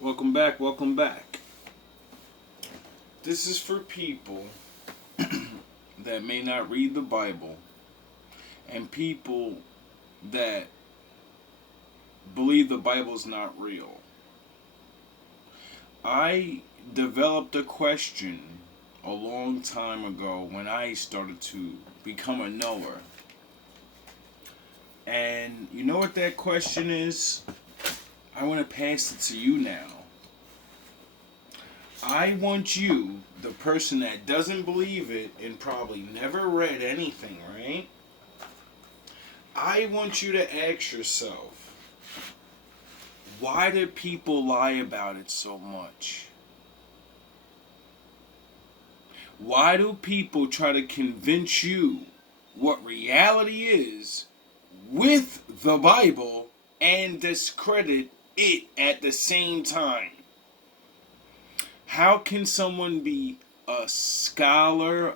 Welcome back, welcome back. This is for people that may not read the Bible and people that believe the Bible's not real. I developed a question a long time ago when I started to become a knower. And you know what that question is? I want to pass it to you now. I want you, the person that doesn't believe it and probably never read anything, right? I want you to ask yourself, why do people lie about it so much? Why do people try to convince you what reality is with the Bible and discredit it at the same time? How can someone be a scholar,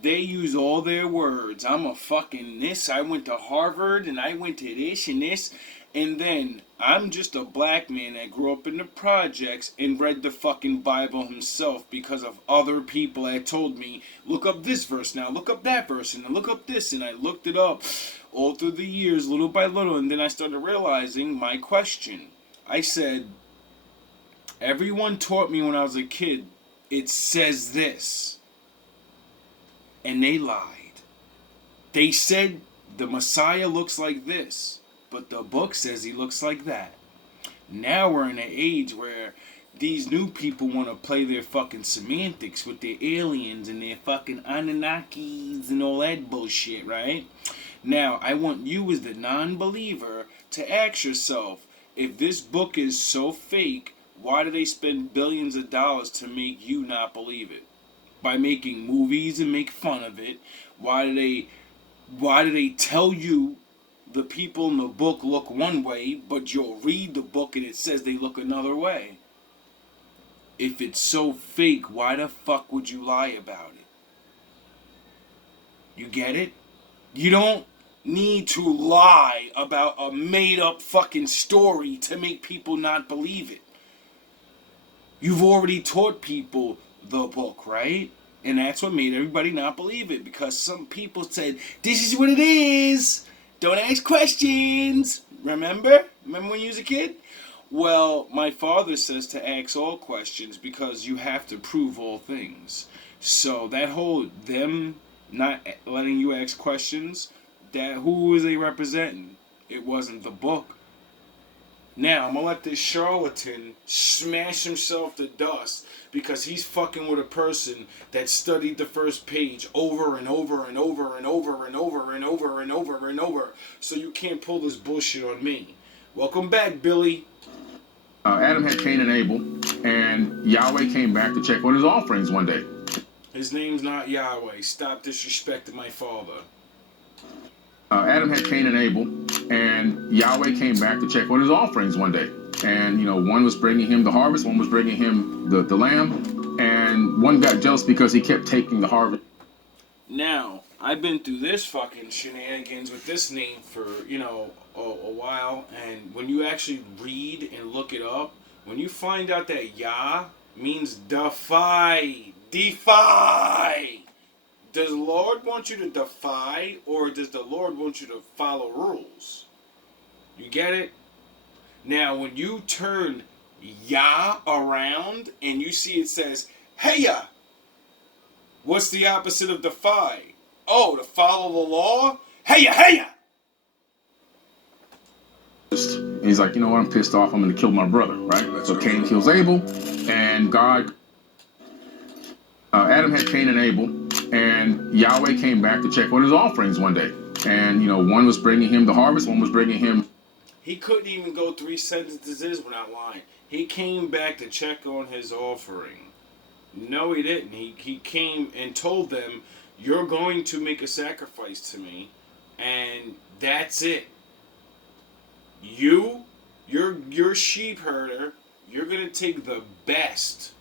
they use all their words. I'm a fucking this, I went to Harvard, and I went to this and this, and then I'm just a black man that grew up in the projects and read the fucking Bible himself because of other people that told me, look up this verse now, look up that verse, and look up this, and I looked it up all through the years, little by little, and then I started realizing my question. I said, everyone taught me when I was a kid, it says this. And they lied. They said the Messiah looks like this, but the book says he looks like that. Now we're in an age where these new people want to play their fucking semantics with their aliens and their fucking Anunnakis and all that bullshit, right? Now, I want you as the non-believer to ask yourself, if this book is so fake, why do they spend billions of dollars to make you not believe it? By making movies and make fun of it. Why do they tell you the people in the book look one way, but you'll read the book and it says they look another way? If it's so fake, why the fuck would you lie about it? You get it? You don't need to lie about a made up fucking story to make people not believe it. You've already taught people the book, right? And that's what made everybody not believe it, because some people said, this is what it is. Don't ask questions. Remember? Remember when you was a kid? Well, my father says to ask all questions because you have to prove all things. So that whole them not letting you ask questions, that who was they representing? It wasn't the book. Now, I'm going to let this charlatan smash himself to dust because he's fucking with a person that studied the first page over and over and over and over and over and over and over and over. So you can't pull this bullshit on me. Welcome back, Billy. Adam had Cain and Abel, and Yahweh came back to check on his offerings one day. His name's not Yahweh. Stop disrespecting my father. Adam had Cain and Abel, and Yahweh came back to check on his offerings one day. And, one was bringing him the harvest, one was bringing him the lamb, and one got jealous because he kept taking the harvest. Now, I've been through this fucking shenanigans with this name for, a while, and when you actually read and look it up, when you find out that Yah means defy, does the Lord want you to defy, or does the Lord want you to follow rules? You get it? Now, when you turn Yah around and you see it says, Heya, what's the opposite of defy? Oh, to follow the law? Heya! He's like, you know what, I'm pissed off, I'm going to kill my brother, right? So Cain kills Abel, and Adam had Cain and Abel, and Yahweh came back to check on his offerings one day. And, one was bringing him the harvest, one was bringing him... He couldn't even go 3 sentences without lying. He came back to check on his offering. No, he didn't. He came and told them, you're going to make a sacrifice to me, and that's it. You're sheep herder, you're going to take the best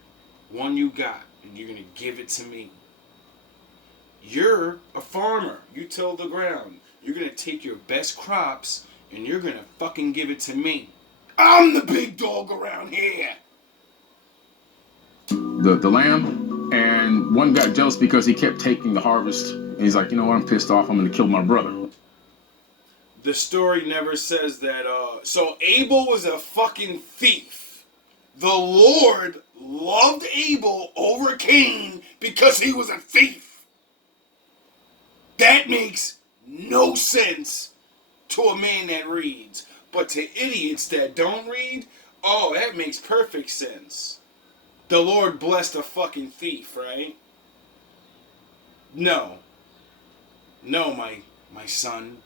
one you got, and you're going to give it to me. You're a farmer. You till the ground. You're going to take your best crops and you're going to fucking give it to me. I'm the big dog around here. The lamb, and one got jealous because he kept taking the harvest. And he's like, you know what? I'm pissed off. I'm going to kill my brother. The story never says that. So Abel was a fucking thief. The Lord loved Abel over Cain because he was a thief. That makes no sense to a man that reads. But to idiots that don't read, oh, that makes perfect sense. The Lord blessed a fucking thief, right? No. No, my son.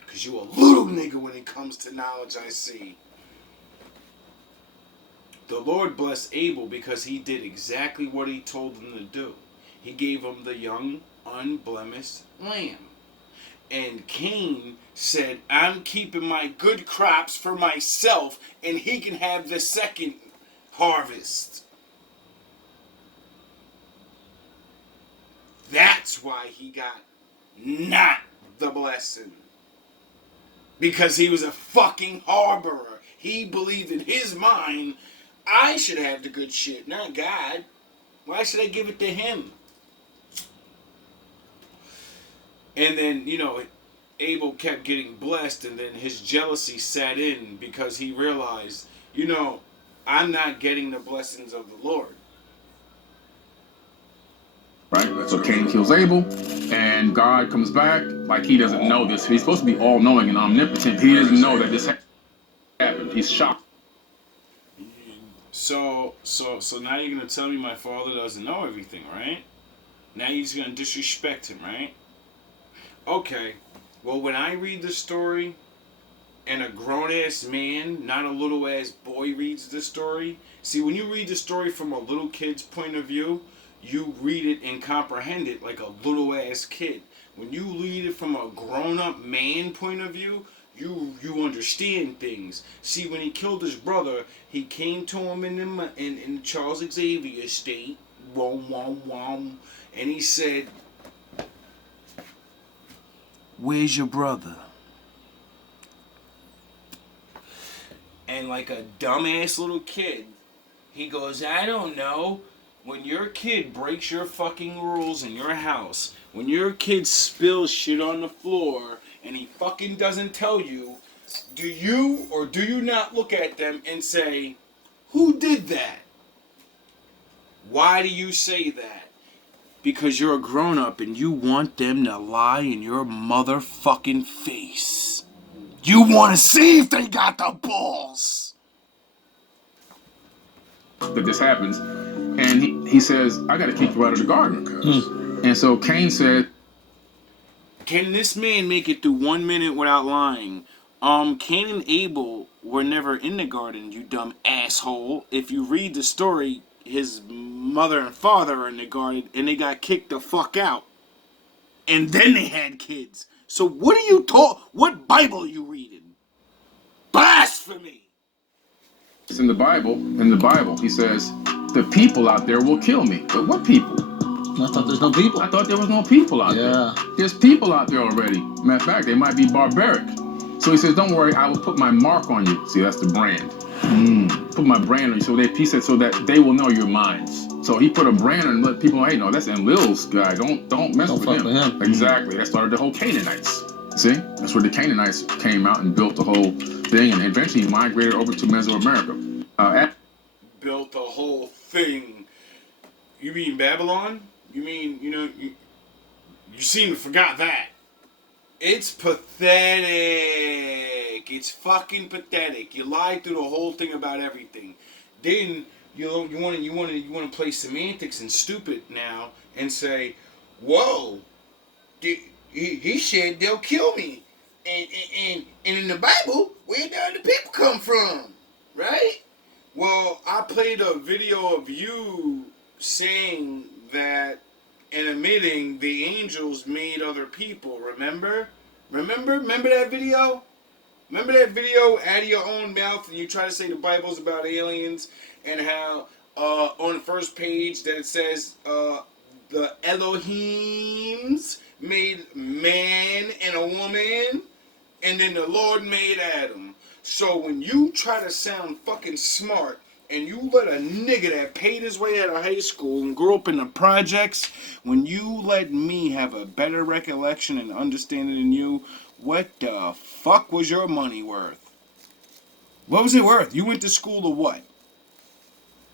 Because you a little nigga when it comes to knowledge, I see. The Lord blessed Abel because he did exactly what he told him to do. He gave him the young, unblemished lamb. And Cain said, I'm keeping my good crops for myself, and he can have the second harvest. That's why he got not the blessing. Because he was a fucking harborer. He believed in his mind, I should have the good shit, not God. Why should I give it to him? And then, Abel kept getting blessed, and then his jealousy set in because he realized, I'm not getting the blessings of the Lord. Right? So Cain kills Abel, and God comes back like he doesn't know this. He's supposed to be all-knowing and omnipotent. He doesn't know that this happened. He's shocked. So now you're going to tell me my father doesn't know everything, right? Now you're just going to disrespect him, right? Okay. Well, when I read the story, and a grown-ass man, not a little-ass boy, reads the story. See, when you read the story from a little kid's point of view, you read it and comprehend it like a little-ass kid. When you read it from a grown-up man point of view, you understand things. See, when he killed his brother, he came to him in Charles Xavier state, and he said, "Where's your brother?" And like a dumbass little kid, he goes, "I don't know." When your kid breaks your fucking rules in your house, when your kid spills shit on the floor and he fucking doesn't tell you, do you or do you not look at them and say, who did that? Why do you say that? Because you're a grown-up and you want them to lie in your motherfucking face. You want to see if they got the balls. That this happens, and he says, I got to kick you out of the garden. And so Cain said, can this man make it through 1 minute without lying? Cain and Abel were never in the garden, you dumb asshole. If you read the story, his mother and father are in the garden, and they got kicked the fuck out. And then they had kids. So what are you what Bible are you reading? Blasphemy! it's in the Bible, he says, the people out there will kill me. But what people? I thought there's no people. I thought there was no people out there. There's people out there already. Matter of fact, they might be barbaric. So he says, don't worry, I will put my mark on you. See, that's the brand. Put my brand on you. So he said, so that they will know you're mine. So he put a brand on and let people know, hey, no, that's Enlil's guy. Don't mess with him. Exactly. That started the whole Canaanites. See? That's where the Canaanites came out and built the whole thing and eventually migrated over to Mesoamerica. Built the whole thing. You mean Babylon? You mean, you seem to forgot that. It's pathetic. It's fucking pathetic. You lied through the whole thing about everything. Then you want to play semantics and stupid now and say, whoa, he said they'll kill me, and in the Bible, where did the people come from, right? Well, I played a video of you saying that and admitting the angels made other people, remember? Remember that video? Remember that video out of your own mouth and you try to say the Bible's about aliens and how on the first page that it says the Elohims made man and a woman and then the Lord made Adam. So when you try to sound fucking smart and you let a nigga that paid his way out of high school and grew up in the projects, when you let me have a better recollection and understanding than you, what the fuck was your money worth? What was it worth? You went to school to what?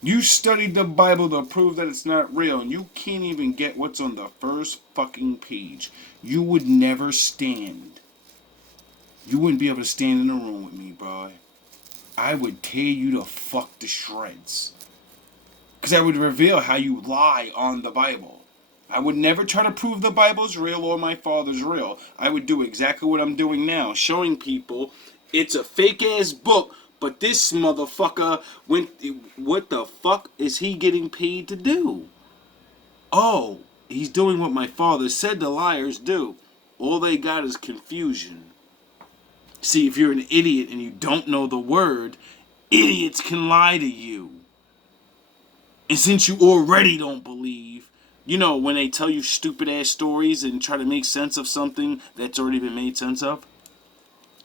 You studied the Bible to prove that it's not real, and you can't even get what's on the first fucking page. You would never stand. You wouldn't be able to stand in a room with me, bro. I would tear you to fuck to shreds. Because I would reveal how you lie on the Bible. I would never try to prove the Bible's real or my father's real. I would do exactly what I'm doing now, showing people it's a fake-ass book, but this motherfucker went... What the fuck is he getting paid to do? Oh, he's doing what my father said the liars do. All they got is confusion. See, if you're an idiot and you don't know the word, idiots can lie to you. And since you already don't believe, you know, when they tell you stupid ass stories and try to make sense of something that's already been made sense of,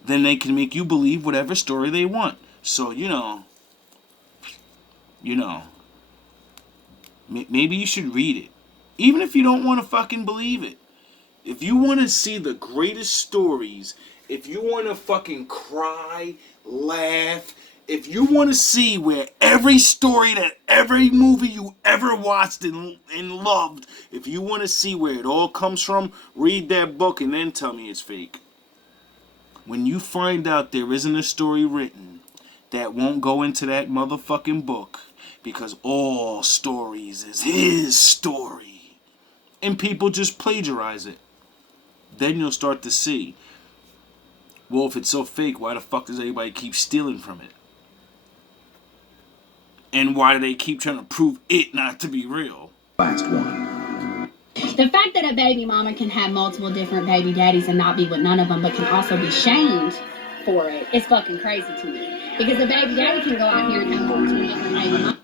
then they can make you believe whatever story they want. So, you know, maybe you should read it. Even if you don't want to fucking believe it. If you want to see the greatest stories, if you want to fucking cry, laugh, if you want to see where every story that every movie you ever watched and loved, if you want to see where it all comes from, read that book and then tell me it's fake. When you find out there isn't a story written that won't go into that motherfucking book, because all stories is his story, and people just plagiarize it, then you'll start to see, well, if it's so fake, why the fuck does everybody keep stealing from it? And why do they keep trying to prove it not to be real? Last one. The fact that a baby mama can have multiple different baby daddies and not be with none of them, but can also be shamed for it, is fucking crazy to me. Because a baby daddy can go out here and have 14 different baby mamas.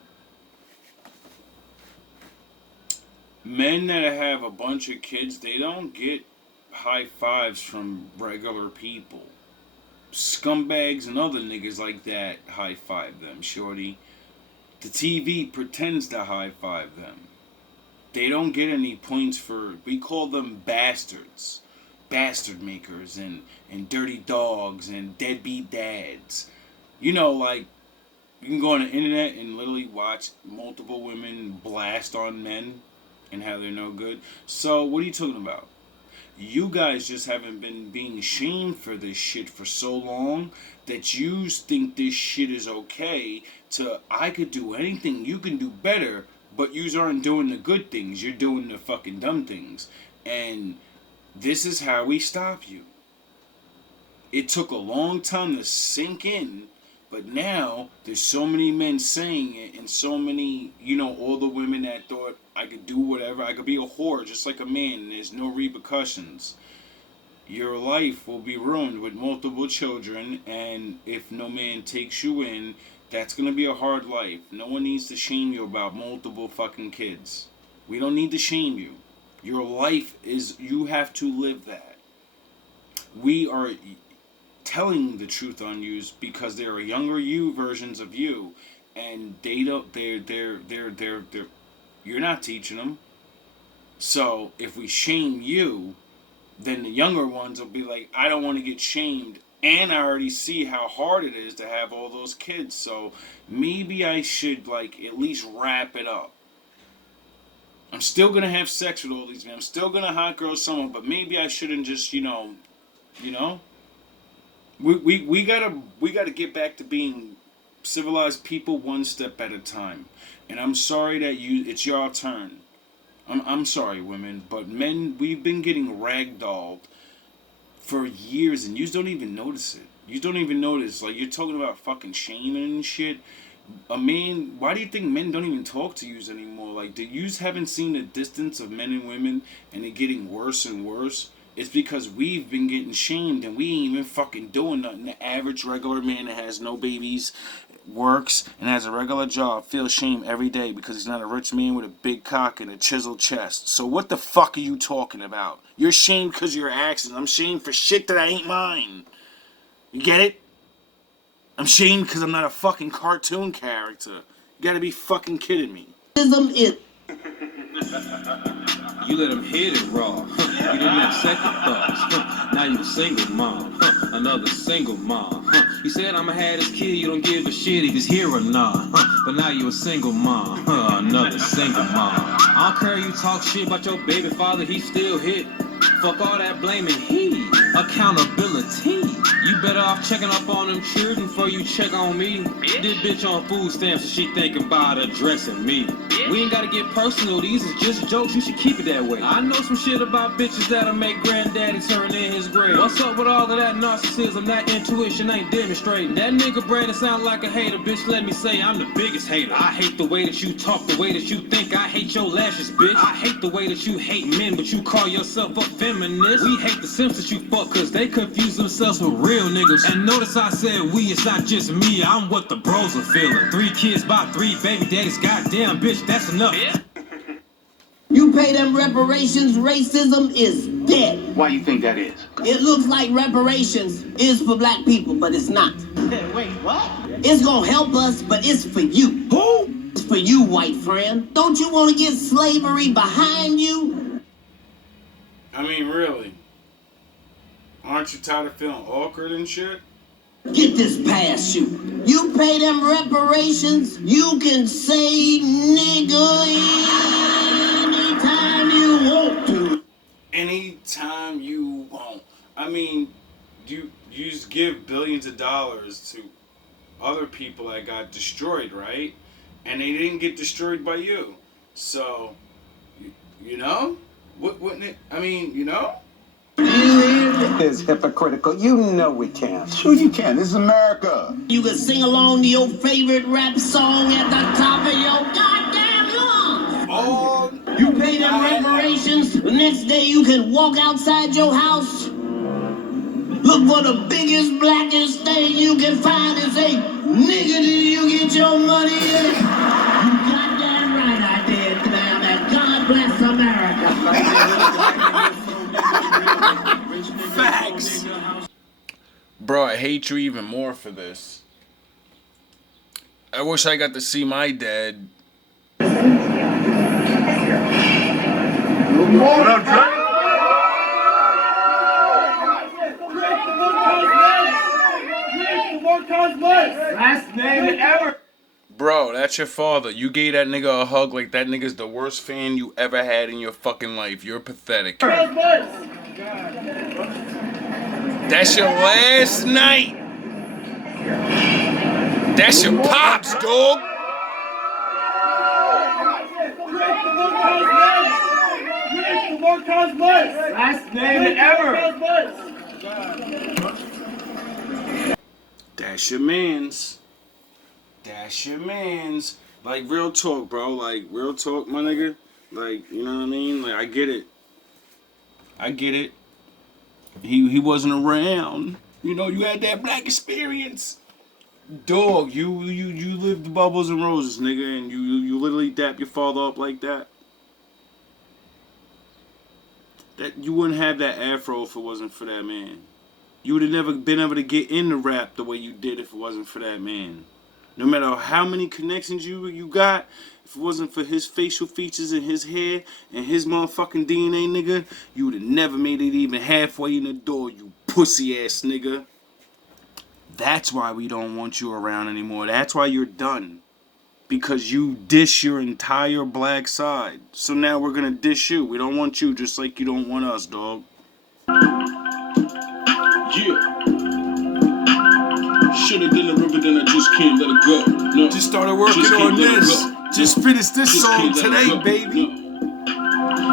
Men that have a bunch of kids, they don't get high fives from regular people. Scumbags and other niggas like that high five them, shorty. The TV pretends to high five them. They don't get any points for, we call them bastards. Bastard makers and dirty dogs and deadbeat dads. You know, like, you can go on the internet and literally watch multiple women blast on men and how they're no good. So, what are you talking about? You guys just haven't been being shamed for this shit for so long that you think this shit is okay to, I could do anything, you can do better, but yous aren't doing the good things, you're doing the fucking dumb things. And this is how we stop you. It took a long time to sink in, but now there's so many men saying it and so many, you know, all the women that thought I could do whatever, I could be a whore just like a man and there's no repercussions. Your life will be ruined with multiple children, and if no man takes you in, that's going to be a hard life. No one needs to shame you about multiple fucking kids. We don't need to shame you. Your life is, you have to live that. We are telling the truth on you because there are younger you versions of you, and they don't, you're not teaching them. So if we shame you, then the younger ones will be like, I don't want to get shamed, and I already see how hard it is to have all those kids, so maybe I should, like, at least wrap it up. I'm still gonna have sex with all these men, I'm still gonna hot girl someone, but maybe I shouldn't just, you know, we gotta get back to being civilized people one step at a time. And I'm sorry that it's your turn. I'm sorry, women, but men, we've been getting ragdolled for years, and you don't even notice it. You don't even notice. Like, you're talking about fucking shaming and shit. A man, why do you think men don't even talk to yous anymore? Like, yous haven't seen the distance of men and women, and it getting worse and worse? It's because we've been getting shamed, and we ain't even fucking doing nothing. The average regular man that has no babies, works, and has a regular job feels shame every day because he's not a rich man with a big cock and a chiseled chest. So what the fuck are you talking about? You're shamed because of your actions. I'm shamed for shit that ain't mine. You get it? I'm shamed because I'm not a fucking cartoon character. You gotta be fucking kidding me. You let him hit it raw. You didn't have second thoughts. Now you a single mom. Another single mom. You said I'ma have this kid. You don't give a shit if he's here or not. But now you a single mom. Another single mom. I don't care you talk shit about your baby father. He still hit. Fuck all that blaming. He accountability. You better off checking up on them children before you check on me. This bitch on food stamps and she thinking about addressing me. We ain't gotta get personal, these is just jokes, you should keep it that way. I know some shit about bitches that'll make granddaddy turn in his grave. What's up with all of that narcissism, that intuition ain't demonstrating? That nigga Brandon sound like a hater, bitch, let me say I'm the biggest hater. I hate the way that you talk, the way that you think, I hate your lashes, bitch. I hate the way that you hate men, but you call yourself a feminist. We hate the simps that you fuck, cause they confuse themselves with real niggas. And notice I said we, it's not just me, I'm what the bros are feeling. 3 kids by 3 baby daddies, goddamn bitch, that's enough. You pay them reparations, racism is dead. Why you think that is? It looks like reparations is for black people, but it's not. Wait, what? It's gonna help us, but it's for you. Who? It's for you, white friend. Don't you want to get slavery behind you? I mean, really? Aren't you tired of feeling awkward and shit? Get this past you. You pay them reparations, you can say nigga anytime you want to. Anytime you want. I mean, you just give billions of dollars to other people that got destroyed, right? And they didn't get destroyed by you. So, you know? Wouldn't it? I mean, you know? Is hypocritical. You know we can't. Sure you can. This is America. You can sing along to your favorite rap song at the top of your goddamn lungs. Oh, You pay them reparations, the next day you can walk outside your house, look for the biggest, blackest thing you can find and say, nigga, did you get your money in? You goddamn right I did, damn it. God bless America. facts. Bro, I hate you even more for this. I wish I got to see my dad. What up, Drake? Last name ever. Bro, that's your father. You gave that nigga a hug like that nigga's the worst fan you ever had in your fucking life. You're pathetic. That's your last night. That's your pops, dog. Last name ever. That's your mans. That's your mans. Like, real talk, bro. Like, real talk, my nigga. Like, you know what I mean? Like, I get it. I get it. He wasn't around. You know, you had that black experience. Dog, you lived the bubbles and roses, nigga, and you literally dap your father up like that. That you wouldn't have that afro if it wasn't for that man. You would have never been able to get into rap the way you did if it wasn't for that man. No matter how many connections you got, if it wasn't for his facial features and his hair and his motherfucking DNA, nigga, you would have never made it even halfway in the door, you pussy ass nigga. That's why we don't want you around anymore. That's why you're done. Because you dish your entire black side. So now we're gonna dish you. We don't want you just like you don't want us, dog. Yeah. Shoulda done the river, then I just can't let it go. No. Just started working on this. Just finished this song today, baby.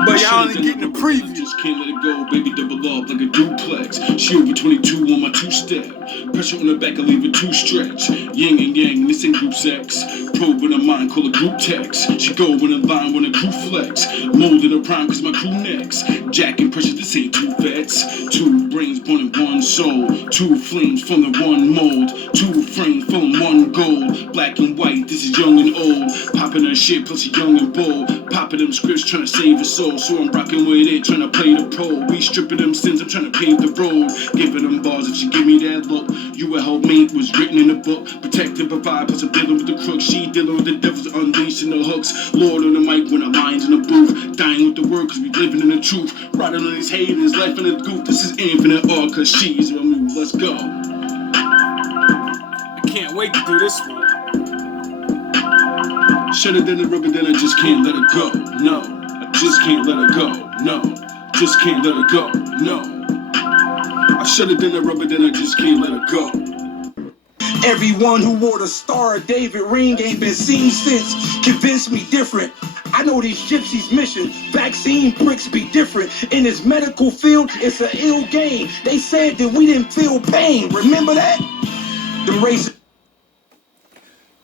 But y'all ain't getting a preview. Just can't let it go, baby, double up like a duplex. She over 22 on my two-step. Pressure on the back, I leave it two stretch. Yin and yang, this ain't group sex. Probe in her mind, call it group text. She go in a line when a crew flex. Mold in her prime, cause my crew next. Jack and pressure, this ain't two vets. Two brains born in one soul. Two flames from the one mold. Two frames from one gold. Black and white, this is young and old. Popping her shit, plus she young and bold. Popping them scripts, trying to save his soul. So I'm rocking with it, trying to play the pro. We stripping them sins, I'm trying to pave the road. Giving them bars if she give me that look. You a helpmate was written in the book. Protect and provide, plus I'm dealing with the crook. She dealing with the devils, unleashing the hooks. Lord on the mic when the lines in the booth. Dying with the word, cause we living in the truth. Riding on these haters, life in the goof. This is infinite art, cause she's with me. Let's go. I can't wait to do this one. Shut it down the rubber, then I just can't let it go. No, I just can't let it go. No, just can't let it go. No, I shut it down the rubber, then I just can't let it go. Everyone who wore the Star of David ring ain't been seen since. Convince me different. I know these gypsies' mission. Vaccine pricks be different. In this medical field, it's an ill game. They said that we didn't feel pain. Remember that? The race.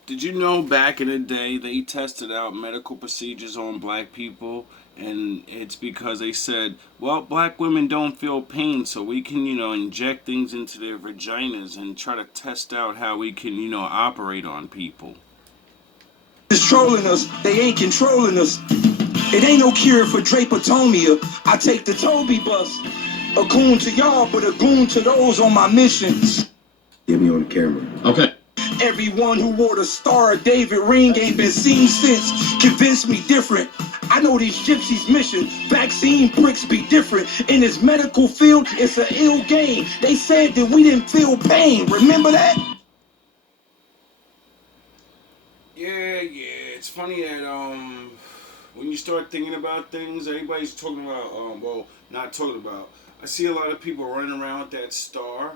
Did you know back in the day they tested out medical procedures on black people, and it's because they said, well, black women don't feel pain, so we can, inject things into their vaginas and try to test out how we can, operate on people. Is trolling us, they ain't controlling us. It ain't no cure for drapetomia. I take the Toby bus. A goon to y'all, but a goon to those on my missions. Get me on the camera. Okay. Everyone who wore the Star of David ring ain't been seen since. Convince me different. I know these gypsies' mission. Vaccine pricks be different. In this medical field, it's an ill game. They said that we didn't feel pain. Remember that? Yeah. It's funny that when you start thinking about things, everybody's talking about not talking about. I see a lot of people running around with that star,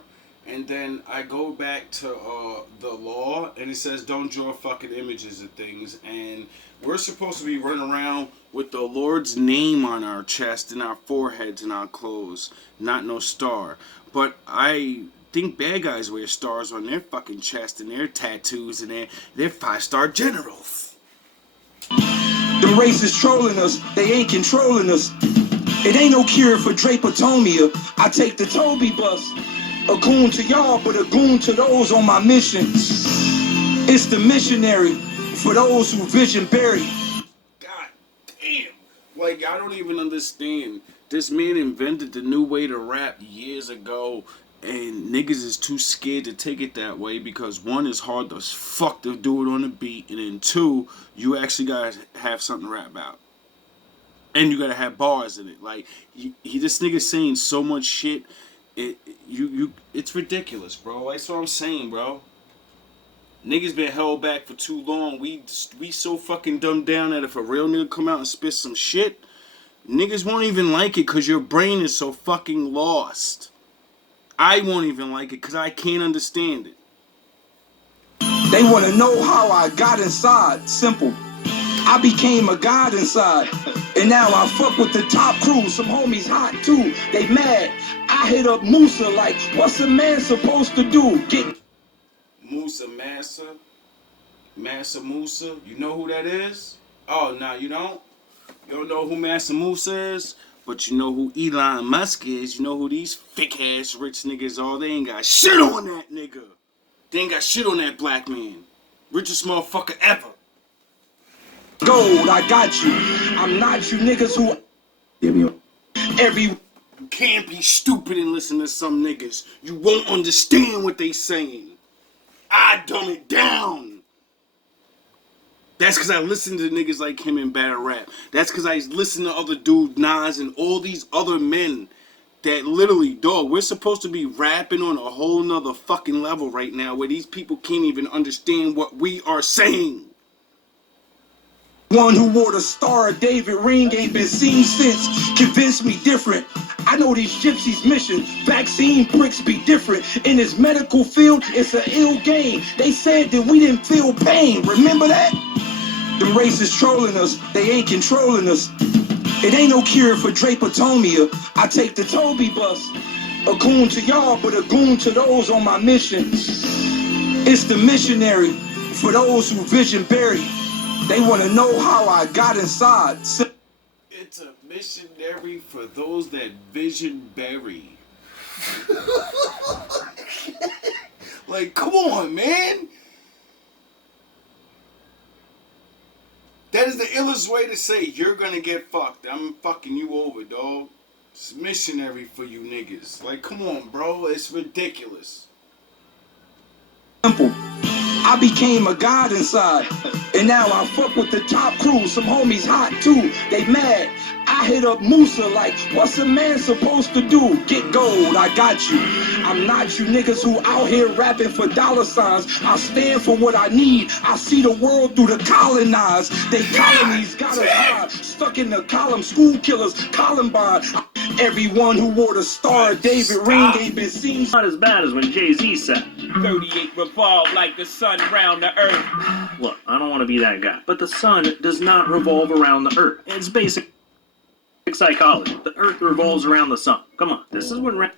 and then I go back to the law, and it says don't draw fucking images of things, and we're supposed to be running around with the Lord's name on our chest and our foreheads and our clothes, not no star. But I think bad guys wear stars on their fucking chest and their tattoos and they're 5-star generals. The race is trolling us, they ain't controlling us. It ain't no cure for drapetomia. I take the Toby bus. A goon to y'all, but a goon to those on my mission. It's the missionary for those who vision buried. God damn. Like, I don't even understand. This man invented the new way to rap years ago, and niggas is too scared to take it that way because one, is hard as fuck to do it on the beat, and then two, you actually gotta have something to rap about. And you gotta have bars in it. Like, this nigga's saying so much shit. It's ridiculous, bro. That's what I'm saying, bro. Niggas been held back for too long. We so fucking dumbed down that if a real nigga come out and spit some shit, niggas won't even like it because your brain is so fucking lost. I won't even like it because I can't understand it. They want to know how I got inside. Simple. I became a god inside. And now I fuck with the top crew. Some homies hot too. They mad. I hit up Musa like, what's a man supposed to do? Get Musa Massa Musa. You know who that is? Oh, nah, you don't? You don't know who Massa Musa is? But you know who Elon Musk is. You know who these fake-ass rich niggas are. They ain't got shit on that nigga. They ain't got shit on that black man. Richest motherfucker ever. gold, I got you. I'm not you niggas who... You can't be stupid and listen to some niggas. You won't understand what they saying. I dumb it down. That's because I listen to niggas like him in battle rap. That's because I listen to other dudes, Nas, and all these other men that literally, dog, we're supposed to be rapping on a whole nother fucking level right now where these people can't even understand what we are saying. One who wore the Star of David ring ain't been seen since. Convince me different. I know these gypsies' mission. Vaccine pricks be different. In this medical field, it's an ill game. They said that we didn't feel pain. Remember that? The race is trolling us. They ain't controlling us. It ain't no cure for drapetomia. I take the Toby bus. A goon to y'all, but a goon to those on my mission. It's the missionary for those who vision buried. They want to know how I got inside. It's a missionary for those that vision bury. Like, come on, man. That is the illest way to say you're gonna get fucked. I'm fucking you over, dog. It's missionary for you niggas. Like, come on, bro. It's ridiculous. Simple. I became a god inside, and now I fuck with the top crew. Some homies hot too, they mad. I hit up Musa like, what's a man supposed to do? Get gold, I got you. I'm not you niggas who out here rapping for dollar signs. I stand for what I need. I see the world through the colonized. They colonies got us high, stuck in the column. School killers, Columbine. Everyone who wore the Star of David ring ain't been seen. Not as bad as when Jay-Z said, 38 revolve like the sun round the earth. look, I don't want to be that guy, but the sun does not revolve around the earth. It's basic psychology. The earth revolves around the sun. Come on, this is when...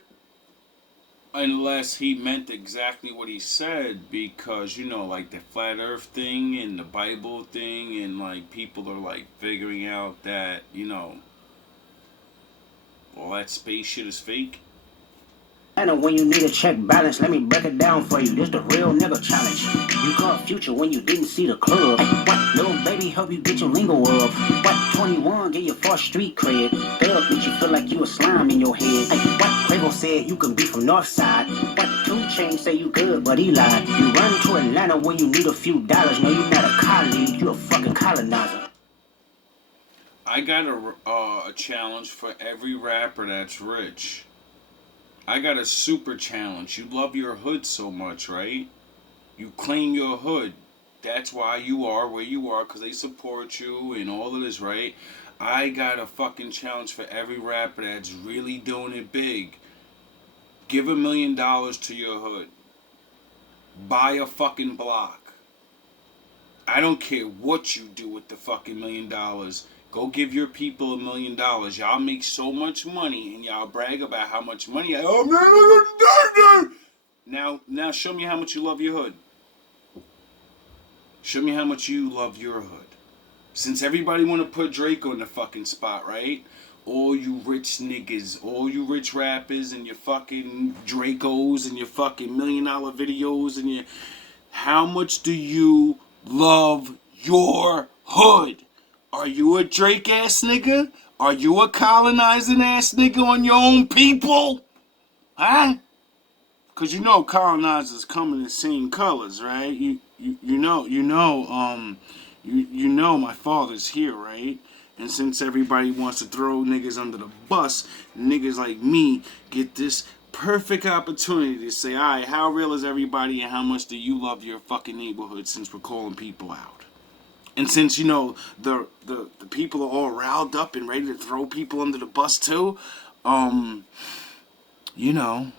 Unless he meant exactly what he said, because, you know, like the flat earth thing and the Bible thing, and like people are like figuring out that, you know, all that space shit is fake. And when you need a check balance, let me break it down for you. This the real nigga challenge. You caught Future when you didn't see the club. What little baby help you get your lingo up? What 21 get your first street cred? Thug make you feel like you a slime in your head. What Quavo said you can be from Northside? What 2 Chainz say you good but he lied? You run to Atlanta when you need a few dollars. No, you not a colleague, you a fucking colonizer. I got a challenge for every rapper that's rich. I got a super challenge. You love your hood so much, right? You claim your hood. That's why you are where you are, because they support you and all of this, right? I got a fucking challenge for every rapper that's really doing it big. Give $1 million to your hood. Buy a fucking block. I don't care what you do with the fucking $1 million. Go give your people $1 million. Y'all make so much money and y'all brag about how much money. Now show me how much you love your hood. Show me how much you love your hood. Since everybody want to put Drake on the fucking spot, right? All you rich niggas, all you rich rappers and your fucking Dracos and your fucking $1 million videos and your... How much do you love your hood? Are you a Drake ass nigga? Are you a colonizing ass nigga on your own people? Huh? Cause you know colonizers come in the same colors, right? You know my father's here, right? And since everybody wants to throw niggas under the bus, niggas like me get this perfect opportunity to say, alright, how real is everybody and how much do you love your fucking neighborhood since we're calling people out? And since, you know, the people are all riled up and ready to throw people under the bus too, you know,